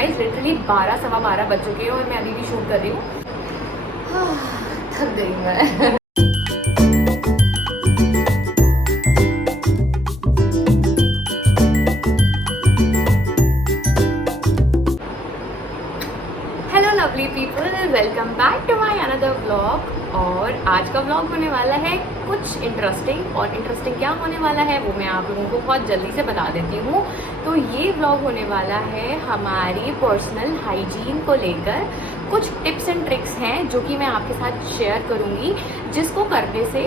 Guys literally 12 सवा 12 बज चुके हैं और मैं अभी भी शूट कर रही हूँ। थक गई मैं। Hello lovely people, welcome back to my another vlog. और आज का व्लॉग होने वाला है कुछ इंटरेस्टिंग, और इंटरेस्टिंग क्या होने वाला है वो मैं आप लोगों को बहुत जल्दी से बता देती हूँ। तो ये व्लॉग होने वाला है हमारी पर्सनल हाइजीन को लेकर। कुछ टिप्स एंड ट्रिक्स हैं जो कि मैं आपके साथ शेयर करूँगी, जिसको करने से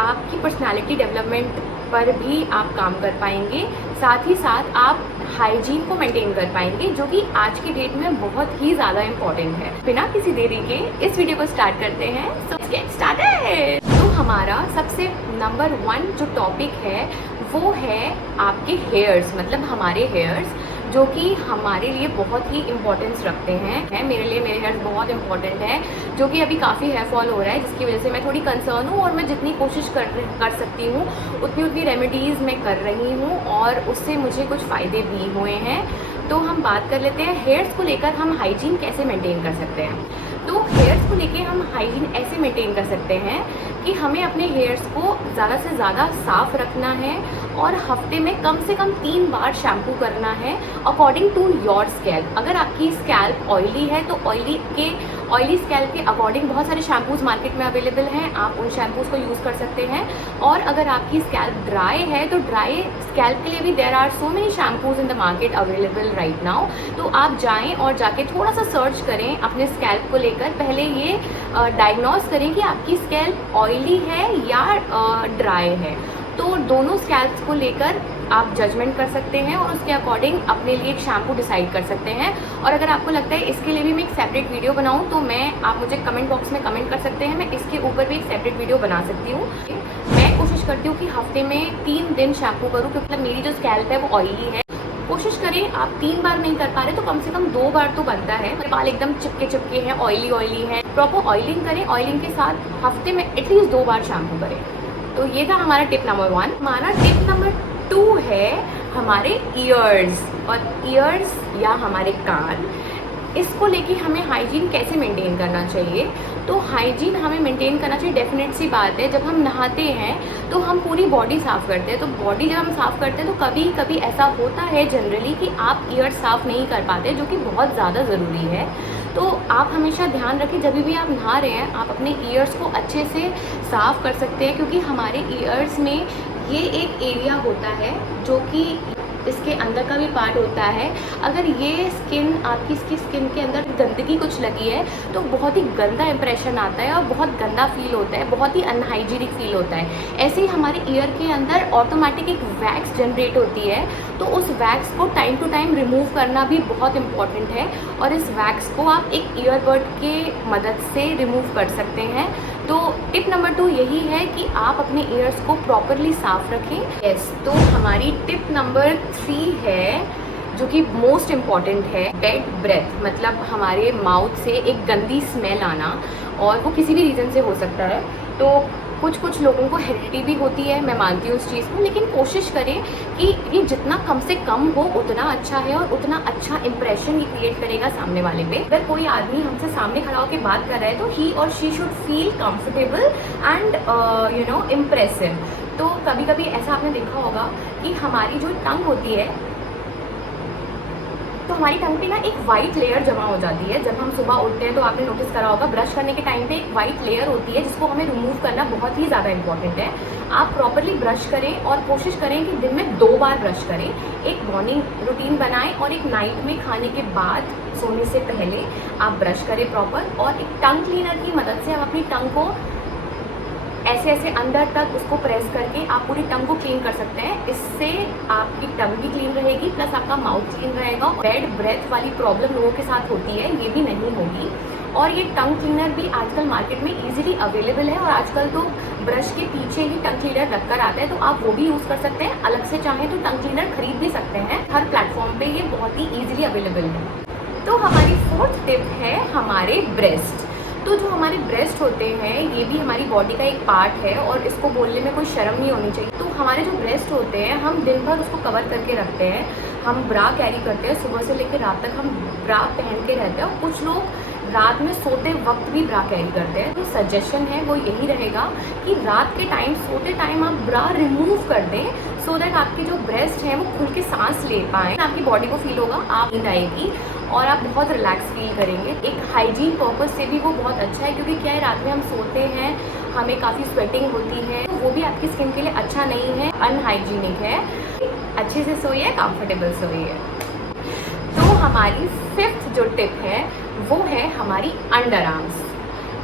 आपकी पर्सनालिटी डेवलपमेंट पर भी आप काम कर पाएंगे, साथ ही साथ आप हाइजीन को मेंटेन कर पाएंगे, जो कि आज की डेट में बहुत ही ज़्यादा इम्पॉर्टेंट है। बिना किसी देरी के इस वीडियो को स्टार्ट करते हैं। सो गेट स्टार्टेड। तो हमारा सबसे नंबर 1 जो टॉपिक है वो है आपके हेयर्स, मतलब हमारे हेयर्स, जो कि हमारे लिए बहुत ही इम्पोर्टेंस रखते हैं। मेरे लिए मेरे हेयर्स बहुत इंपॉर्टेंट है, जो कि अभी काफ़ी हेयर फॉल हो रहा है, जिसकी वजह से मैं थोड़ी कंसर्न हूँ और मैं जितनी कोशिश कर सकती हूँ उतनी रेमेडीज़ मैं कर रही हूँ और उससे मुझे कुछ फ़ायदे भी हुए हैं। तो हम बात कर लेते हैं हेयर्स को लेकर हम हाइजीन कैसे मेंटेन कर सकते हैं। तो हेयर्स को लेके हम हाइजीन ऐसे मेंटेन कर सकते हैं कि हमें अपने हेयर्स को ज़्यादा से ज़्यादा साफ़ रखना है और हफ्ते में कम से कम 3 बार शैम्पू करना है अकॉर्डिंग टू योर स्कैल्प। अगर आपकी स्कैल्प ऑयली है तो ऑयली स्कैल्प के अकॉर्डिंग बहुत सारे शैम्पूज़ मार्केट में अवेलेबल हैं, आप उन शैम्पूज़ को यूज़ कर सकते हैं। और अगर आपकी स्कैल्प ड्राई है तो ड्राई स्कैल्प के लिए भी there are so many shampoos in the market available right now. तो आप जाएं और जाके थोड़ा सा सर्च करें अपने स्कैल्प को लेकर। पहले ये डायग्नोज करें कि आपकी स्कैल्प ऑयली है या ड्राई है। तो दोनों स्कैल्प्स को लेकर आप जजमेंट कर सकते हैं और उसके अकॉर्डिंग अपने लिए एक शैम्पू डिसाइड कर सकते हैं। और अगर आपको लगता है इसके लिए भी मैं एक सेपरेट वीडियो बनाऊं तो आप मुझे कमेंट बॉक्स में कमेंट कर सकते हैं, मैं इसके ऊपर भी एक सेपरेट वीडियो बना सकती हूँ। मैं कोशिश करती हूँ कि हफ्ते में 3 दिन शैम्पू करूँ, क्योंकि मतलब मेरी जो स्कैल्प है वो ऑयली है। कोशिश करें, आप 3 बार नहीं कर पा रहे तो कम से कम 2 बार तो बनता है। मेरे बाल एकदम चिपके हैं, ऑयली हैं, प्रॉपर ऑयलिंग करें। ऑयलिंग के साथ हफ्ते में एटलीस्ट 2 बार शैम्पू करें। तो ये था हमारा टिप नंबर 1। हमारा टिप नंबर 2 है हमारे ईयर्स। और ईयर्स या हमारे कान, इसको लेके हमें हाइजीन कैसे मेंटेन करना चाहिए। तो हाइजीन हमें मेंटेन करना चाहिए, डेफिनेट सी बात है। जब हम नहाते हैं तो हम पूरी बॉडी साफ़ करते हैं। तो बॉडी जब हम साफ़ करते हैं तो कभी कभी ऐसा होता है जनरली कि आप ईयर्स साफ़ नहीं कर पाते, जो कि बहुत ज़्यादा ज़रूरी है। तो आप हमेशा ध्यान रखें, जब भी आप नहा रहे हैं आप अपने ईयर्स को अच्छे से साफ़ कर सकते हैं, क्योंकि हमारे ईयर्स में ये एक एरिया होता है जो कि इसके अंदर का भी पार्ट होता है। अगर ये स्किन आपकी स्किन के अंदर गंदगी कुछ लगी है तो बहुत ही गंदा इंप्रेशन आता है और बहुत गंदा फील होता है, बहुत ही अनहाइजीनिक फील होता है। ऐसे ही हमारे ईयर के अंदर ऑटोमेटिक एक वैक्स जनरेट होती है, तो उस वैक्स को टाइम टू टाइम रिमूव करना भी बहुत इंपॉर्टेंट है। और इस वैक्स को आप एक ईयरबड के मदद से रिमूव कर सकते हैं। तो टिप नंबर 2 यही है कि आप अपने ईयर्स को प्रॉपरली साफ़ रखें। यस, तो हमारी टिप नंबर 3 है, जो कि मोस्ट इम्पॉर्टेंट है, बैड ब्रेथ, मतलब हमारे माउथ से एक गंदी स्मेल आना, और वो किसी भी रीज़न से हो सकता है। तो कुछ लोगों को हेरिडिटी भी होती है, मैं मानती हूँ उस चीज़ को, लेकिन कोशिश करें कि ये जितना कम से कम हो उतना अच्छा है और उतना अच्छा इंप्रेशन ये क्रिएट करेगा सामने वाले पे। अगर कोई आदमी हमसे सामने खड़ा होकर बात कर रहा है तो ही और she should feel comfortable and impressive. तो कभी कभी ऐसा आपने देखा होगा कि हमारी जो टंग होती है, तो हमारी टंग पे ना एक वाइट लेयर जमा हो जाती है। जब हम सुबह उठते हैं तो आपने नोटिस करा होगा, ब्रश करने के टाइम पे एक वाइट लेयर होती है, जिसको हमें रिमूव करना बहुत ही ज़्यादा इंपॉर्टेंट है। आप प्रॉपरली ब्रश करें और कोशिश करें कि दिन में 2 बार ब्रश करें। एक मॉर्निंग रूटीन बनाएं और एक नाइट में खाने के बाद सोने से पहले आप ब्रश करें प्रॉपर। और एक टंग क्लीनर की मदद से आप अपनी टंग को ऐसे अंदर तक उसको प्रेस करके आप पूरी टंग को क्लीन कर सकते हैं। इससे आपकी टंग भी क्लीन रहेगी, प्लस आपका माउथ क्लीन रहेगा। बैड ब्रेथ वाली प्रॉब्लम लोगों के साथ होती है, ये भी नहीं होगी। और ये टंग क्लीनर भी आजकल मार्केट में इजीली अवेलेबल है, और आजकल तो ब्रश के पीछे ही टंग क्लीनर रखकर आता है, तो आप वो भी यूज़ कर सकते हैं। अलग से चाहें तो टंग क्लीनर खरीद भी सकते हैं, हर प्लेटफॉर्म पे ये बहुत ही ईजिली अवेलेबल है। तो हमारी 4th टिप है हमारे ब्रेस्ट। तो जो हमारे ब्रेस्ट होते हैं ये भी हमारी बॉडी का एक पार्ट है, और इसको बोलने में कोई शर्म नहीं होनी चाहिए। तो हमारे जो ब्रेस्ट होते हैं हम दिन भर उसको कवर करके रखते हैं। हम ब्रा कैरी करते हैं, सुबह से लेकर रात तक हम ब्रा पहन के रहते हैं, और कुछ लोग रात में सोते वक्त भी ब्रा कैरी करते हैं। तो सजेशन है वो यही रहेगा कि रात के टाइम सोते टाइम आप ब्रा रिमूव कर दें, सो दैट आपकी जो ब्रेस्ट है वो खुल के सांस ले पाएँ, आपकी बॉडी को फील होगा, आप नींद आएगी और आप बहुत रिलैक्स फील करेंगे। एक हाइजीन पर्पस से भी वो बहुत अच्छा है, क्योंकि क्या है, रात में हम सोते हैं, हमें काफ़ी स्वेटिंग होती है, तो वो भी आपकी स्किन के लिए अच्छा नहीं है, अनहाइजीनिक है। अच्छे से सोइए, कंफर्टेबल सोइए। तो हमारी 5th जो टिप है वो है हमारी अंडर आर्म्स।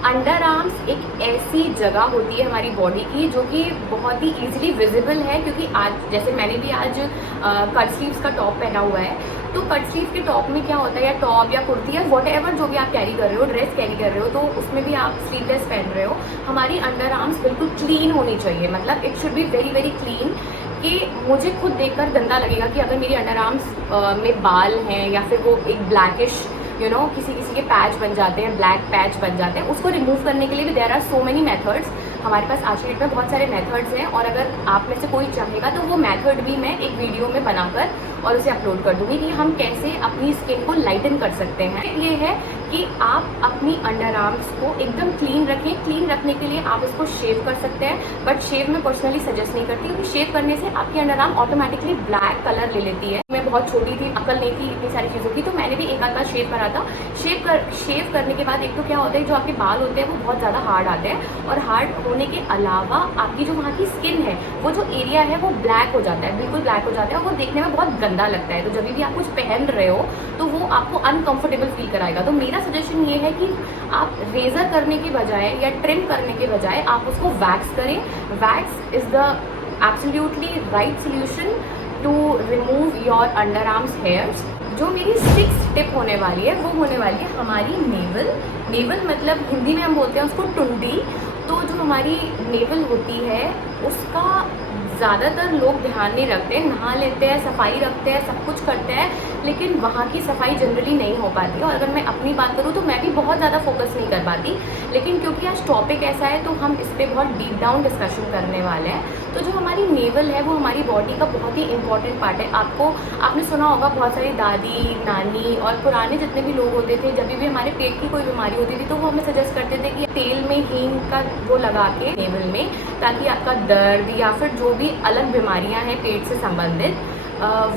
अंडर आर्म्स एक ऐसी जगह होती है हमारी बॉडी की जो कि बहुत ही ईजिली विजिबल है, क्योंकि आज जैसे मैंने भी आज कट स्लीव्स का टॉप पहना हुआ है, तो कट स्लीव के टॉप में क्या होता है, या टॉप या कुर्ती या व्हाटएवर जो भी आप कैरी कर रहे हो, ड्रेस कैरी कर रहे हो, तो उसमें भी आप स्लीवलेस पहन रहे हो, हमारी अंडर आर्म्स बिल्कुल क्लीन होनी चाहिए। मतलब it should be very very clean, कि मुझे खुद देखकर गंदा लगेगा कि अगर मेरी अंडर आर्म्स में बाल हैं या फिर वो एक ब्लैकिश किसी किसी के पैच बन जाते हैं, ब्लैक पैच बन जाते हैं, उसको रिमूव करने के लिए भी there are so many methods. हमारे पास आज की डेट में बहुत सारे मेथड्स हैं, और अगर आप में से कोई चाहेगा तो वो मेथड भी मैं एक वीडियो में बनाकर और उसे अपलोड कर दूँगी कि हम कैसे अपनी स्किन को लाइटन कर सकते हैं। ये है कि आप अपनी अंडर आर्म्स को एकदम क्लीन रखें। क्लीन रखने के लिए आप इसको शेव कर सकते हैं, बट शेव मैं पर्सनली सजेस्ट नहीं करती, क्योंकि शेव करने से आपकी under arm automatically black colour ले लेती है। मैं बहुत छोटी थी, अकल नहीं थी इतनी सारी चीज़ों की, तो मैंने भी एक आध बार शेव करा था। शेव करने के बाद एक तो क्या होता है, जो आपके बाल होते हैं वो बहुत ज़्यादा हार्ड आते हैं, और हार्ड होने के अलावा आपकी जो वहाँ की स्किन है, वो जो एरिया है वो ब्लैक हो जाता है, बिल्कुल ब्लैक हो जाता है, और वो देखने में बहुत गंदा लगता है। तो जब भी आप कुछ पहन रहे हो तो वो आपको अनकंफर्टेबल फील कराएगा। तो मेरा सजेशन ये है कि आप रेजर करने के बजाय या ट्रिम करने के बजाय आप उसको वैक्स करें। Wax is the absolutely right solution to remove your under arms hairs. जो मेरी 6th टिप होने वाली है वो होने वाली है हमारी नेवल। नेवल मतलब हिंदी में हम बोलते हैं उसको टुंडी। तो जो हमारी नेवल होती है उसका ज़्यादातर लोग ध्यान नहीं रखते, नहा लेते हैं, सफाई रखते हैं, सब कुछ करते हैं, लेकिन वहाँ की सफाई जनरली नहीं हो पाती। और अगर मैं अपनी बात करूँ तो मैं भी बहुत ज़्यादा फोकस नहीं कर पाती, लेकिन क्योंकि आज टॉपिक ऐसा है तो हम इस पर बहुत डीप डाउन डिस्कशन करने वाले हैं। तो जो हमारी नेवल है वो हमारी बॉडी का बहुत ही इंपॉर्टेंट पार्ट है। आपने सुना होगा, बहुत सारी दादी, नानी और पुराने जितने भी लोग होते थे, जब भी हमारे पेट की कोई बीमारी होती थी तो वो हमें सजेस्ट करते थे कि तेल में हींग का वो लगा के नेवल में, ताकि आपका दर्द या फिर जो भी अलग बीमारियां हैं पेट से संबंधित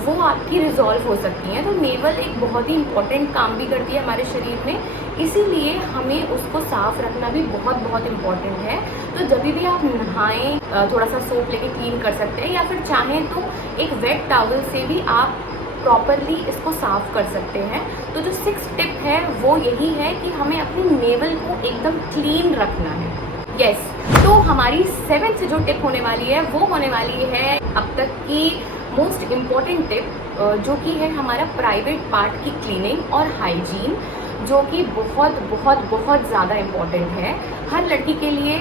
वो आपकी रिजॉल्व हो सकती हैं। तो नेवल एक बहुत ही इंपॉर्टेंट काम भी करती है हमारे शरीर में, इसीलिए हमें उसको साफ़ रखना भी बहुत बहुत इम्पॉर्टेंट है। तो जब भी आप नहाएं, थोड़ा सा सोप लेके क्लीन कर सकते हैं, या फिर चाहें तो एक वेट टॉवल से भी आप प्रॉपरली इसको साफ़ कर सकते हैं। तो जो 6th टिप है वो यही है कि हमें अपनी नेवल को एकदम क्लीन रखना है। यस, तो हमारी 7th जो टिप होने वाली है वो होने वाली है अब तक की मोस्ट इम्पॉर्टेंट टिप, जो कि है हमारा प्राइवेट पार्ट की क्लीनिंग और हाइजीन, जो कि बहुत बहुत बहुत ज़्यादा इम्पॉर्टेंट है। हर लड़की के लिए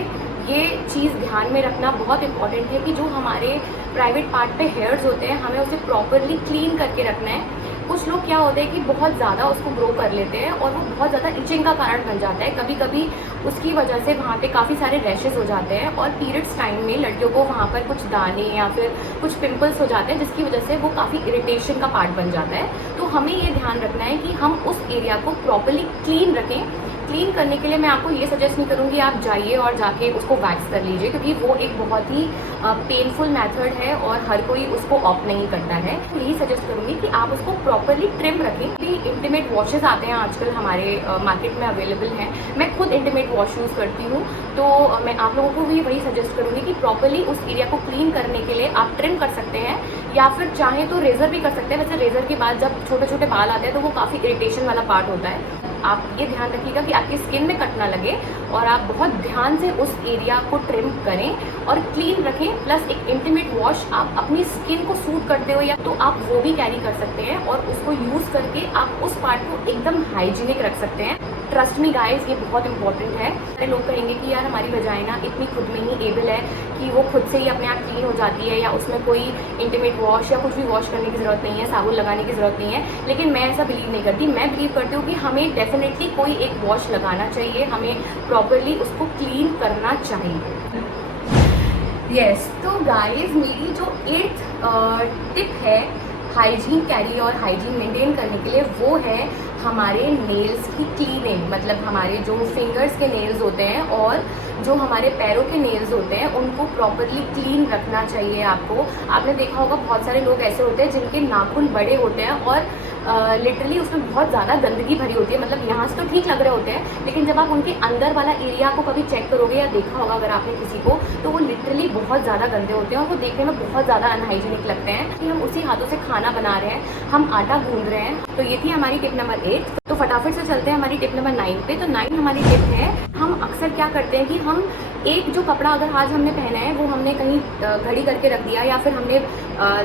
ये चीज़ ध्यान में रखना बहुत इम्पॉर्टेंट है कि जो हमारे प्राइवेट पार्ट पे हेयर्स होते हैं हमें उसे प्रॉपरली क्लीन करके रखना है। कुछ लोग क्या होता है कि बहुत ज़्यादा उसको ग्रो कर लेते हैं और वो बहुत ज़्यादा इचिंग का कारण बन जाता है। कभी कभी उसकी वजह से वहाँ पे काफ़ी सारे रैशेज़ हो जाते हैं, और पीरियड्स टाइम में लड़कियों को वहाँ पर कुछ दाने या फिर कुछ पिंपल्स हो जाते हैं, जिसकी वजह से वो काफ़ी इरिटेशन का पार्ट बन जाता है। तो हमें ये ध्यान रखना है कि हम उस एरिया को प्रॉपरली क्लीन रखें। क्लीन करने के लिए मैं आपको ये सजेस्ट नहीं करूँगी आप जाइए और जाके उसको वैक्स कर लीजिए, क्योंकि वो एक बहुत ही पेनफुल मेथड है और हर कोई उसको ऑप्ट नहीं करता है। तो यही सजेस्ट करूँगी कि आप उसको प्रॉपरली ट्रिम रखें। भी इंटीमेट वॉशेज़ आते हैं आजकल हमारे मार्केट में अवेलेबल हैं। मैं खुद इंटीमेट वॉश यूज़ करती हूँ, तो मैं आप लोगों को भी वही सजेस्ट करूँगी कि प्रॉपरली उस एरिया को क्लीन करने के लिए आप ट्रिम कर सकते हैं, या फिर चाहें तो रेज़र भी कर सकते हैं। वैसे रेज़र के बाद जब छोटे छोटे बाल आते हैं तो वो काफ़ी इरिटेशन वाला पार्ट होता है। आप ये ध्यान रखिएगा कि आपकी स्किन में कट ना लगे, और आप बहुत ध्यान से उस एरिया को ट्रिम करें और क्लीन रखें। प्लस एक इंटीमेट वॉश आप अपनी स्किन को सूट करते हो या तो आप वो भी कैरी कर सकते हैं, और उसको यूज़ करके आप उस पार्ट को एकदम हाइजीनिक रख सकते हैं। ट्रस्ट मी गाइज, ये बहुत इंपॉर्टेंट है। सारे लोग कहेंगे कि यार हमारी वजाइना इतनी खुद में ही एबल है कि वो खुद से ही अपने आप क्लीन हो जाती है, या उसमें कोई इंटीमेट वॉश या कुछ भी वॉश करने की ज़रूरत नहीं है, साबुन लगाने की ज़रूरत नहीं है। लेकिन मैं ऐसा बिलीव नहीं करती। मैं बिलीव करती हूँ कि हमें डेफिनेटली कोई एक वॉश लगाना चाहिए, हमें प्रॉपरली उसको क्लीन करना चाहिए। यस, तो गाइज मेरी जो 8th टिप है हाइजीन कैरी और हाइजीन मेंटेन करने के लिए, वो है हमारे नेल्स की क्लीनिंग। मतलब हमारे जो फिंगर्स के नेल्स होते हैं और जो हमारे पैरों के नेल्स होते हैं उनको प्रॉपरली क्लीन रखना चाहिए आपको। आपने देखा होगा बहुत सारे लोग ऐसे होते हैं जिनके नाखून बड़े होते हैं और लिटरली उसमें बहुत ज़्यादा गंदगी भरी होती है। मतलब यहाँ से तो ठीक लग रहे होते हैं, लेकिन जब आप उनके अंदर वाला एरिया को कभी चेक करोगे या देखा होगा अगर आपने किसी को, तो वो लिटरली बहुत ज़्यादा गंदे होते हैं और वो देखने में बहुत ज़्यादा अनहाइजीनिक लगते हैं कि हम उसी हाथों से खाना बना रहे हैं, हम आटा गूंद रहे हैं। तो ये थी हमारी टिप नंबर 8। तो फटाफट से चलते हैं हमारी टिप नंबर 9 पे। तो 9 हमारी टिप है, हम अक्सर क्या करते हैं कि हम एक जो कपड़ा अगर आज हमने पहना है वो हमने कहीं घड़ी करके रख दिया या फिर हमने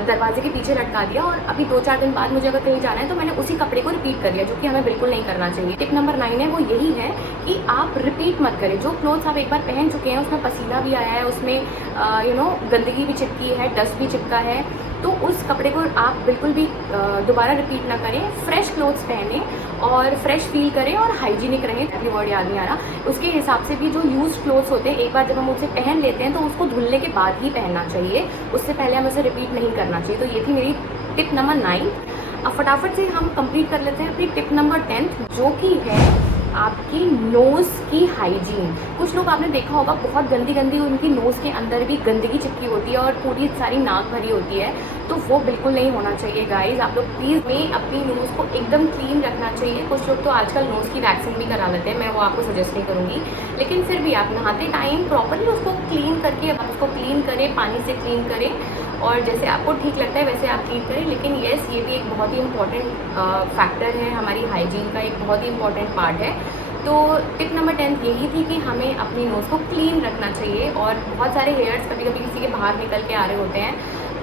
दरवाजे के पीछे लटका दिया और अभी 2-4 दिन बाद मुझे अगर कहीं जाना है तो मैंने उसी कपड़े को रिपीट कर लिया, जो कि हमें बिल्कुल नहीं करना चाहिए। टिप नंबर 9 है वो यही है कि आप रिपीट मत करें। जो क्लोथ्स आप एक बार पहन चुके हैं, उसमें पसीना भी आया है, उसमें गंदगी भी चिपकी है, डस्ट भी चिपका है, तो उस कपड़े को आप बिल्कुल भी दोबारा रिपीट ना करें। फ्रेश क्लोथ्स पहने और फ्रेश फील करें और हाइजीनिक रहें। अभी वर्ड याद नहीं आ रहा, उसके हिसाब से भी जो यूज्ड क्लोथ्स होते हैं, एक बार जब हम उसे पहन लेते हैं तो उसको धुलने के बाद ही पहनना चाहिए, उससे पहले हमें उसे रिपीट नहीं करना चाहिए। तो ये थी मेरी टिप नंबर 9। अब फटाफट से हम कंप्लीट कर लेते हैं अपनी टिप नंबर 10, जो कि है आपकी नोज़ की हाइजीन। कुछ लोग आपने देखा होगा बहुत गंदी गंदी उनकी नोज़ के अंदर भी गंदगी चिपकी होती है और पूरी सारी नाक भरी होती है, तो वो बिल्कुल नहीं होना चाहिए गाइज। आप लोग प्लीज़ में अपनी नोज़ को एकदम क्लीन रखना चाहिए। कुछ लोग तो आजकल नोज़ की वैक्सिंग भी करा लेते हैं, मैं वो आपको सजेस्ट नहीं करूँगी, लेकिन फिर भी आप नहाते टाइम प्रॉपरली उसको क्लीन करके आप उसको क्लीन करें, पानी से क्लीन करें और जैसे आपको ठीक लगता है वैसे आप क्लीन करें। लेकिन येस, ये भी एक बहुत ही इंपॉर्टेंट फैक्टर है, हमारी हाइजीन का एक बहुत ही इंपॉर्टेंट पार्ट है। तो टिप नंबर 10 यही थी कि हमें अपनी नोज़ को क्लीन रखना चाहिए। और बहुत सारे हेयर्स कभी कभी किसी के बाहर निकल के आ रहे होते हैं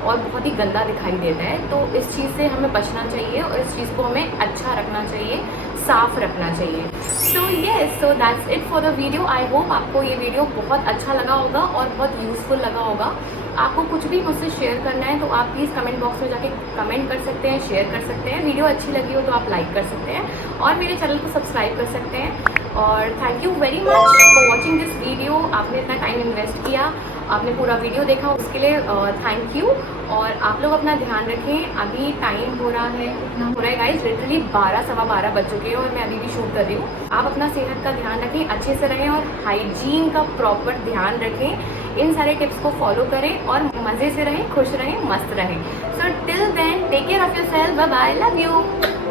और बहुत ही गंदा दिखाई देता है, तो इस चीज़ से हमें बचना चाहिए और इस चीज़ को हमें अच्छा रखना चाहिए, साफ़ रखना चाहिए। So yes, so that's it for the video. I hope आपको ये वीडियो बहुत अच्छा लगा होगा और बहुत यूज़फुल लगा होगा। आपको कुछ भी मुझसे शेयर करना है तो आप प्लीज़ कमेंट बॉक्स में जाके कमेंट कर सकते हैं, शेयर कर सकते हैं। वीडियो अच्छी लगी हो तो आप लाइक कर सकते हैं और मेरे चैनल को सब्सक्राइब कर सकते हैं। और thank you very much for watching this video. आपने इतना टाइम इन्वेस्ट किया, आपने पूरा वीडियो देखा, उसके लिए थैंक यू। और आप लोग अपना ध्यान रखें। अभी टाइम हो रहा है गाइस, लिटरली 12-12:15 बज चुके हैं और मैं अभी भी शूट कर रही हूँ। आप अपना सेहत का ध्यान रखें, अच्छे से रहें और हाइजीन का प्रॉपर ध्यान रखें। इन सारे टिप्स को फॉलो करें और मज़े से रहें, खुश रहें, मस्त रहें। So till then take care of yourself, bye bye, love you.